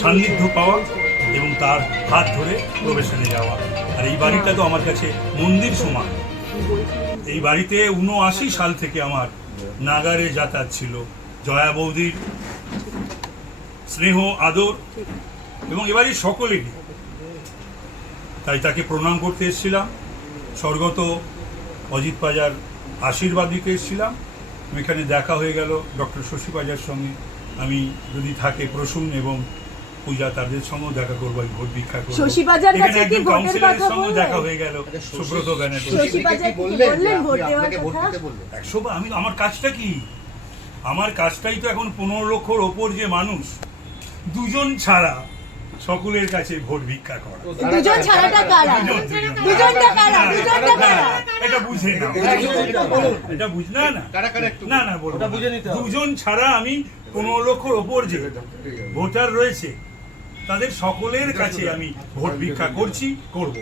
সান্নিধ্য পাওয়া এবং তার হাত ধরে প্রবেশনে যাওয়া। আর এই বাড়িটা তো আমার কাছে মন্দির সমান। এই বাড়িতে উনআশি সাল থেকে আমার নাগারে যাতায়াত ছিল। জয়া বৌদির স্নেহ আদর এবং এবারই সকলেরই। তাই তাকে প্রণাম করতে এসেছিলাম। স্বর্গত অজিত পাজার আশীর্বাদ দিতে এসেছিলাম। এখানে দেখা হয়ে গেল ডক্টর শশী পাজার সঙ্গে। আমি যদি থাকে প্রসূন এবং পূজা তাদের সঙ্গেও দেখা করব আমি ভোট ভিক্ষা করব। এখানে একজন কাউন্সিলরের কথা সঙ্গেও দেখা হয়ে গেল। সুব্রত ব্যানার্জি। একশো আমি আমার কাজটা কি? আমার কাজটাই তো এখন পনেরো লক্ষর ওপর যে মানুষ দুজন ছাড়া সকলের কাছে ভোট ভিক্ষা করা। দুজন ছাড়াটা কারা? দুজন, দুজন। দুজনটা কারা? দুজনটা কারা? এটা বুঝে না এটা বুঝ না না। না না বলব না। দুজন ছাড়া আমি পনেরো লক্ষর ওপর যে ভোটার রয়েছে তাদের সকলের কাছে আমি ভোট ভিক্ষা করছি করব।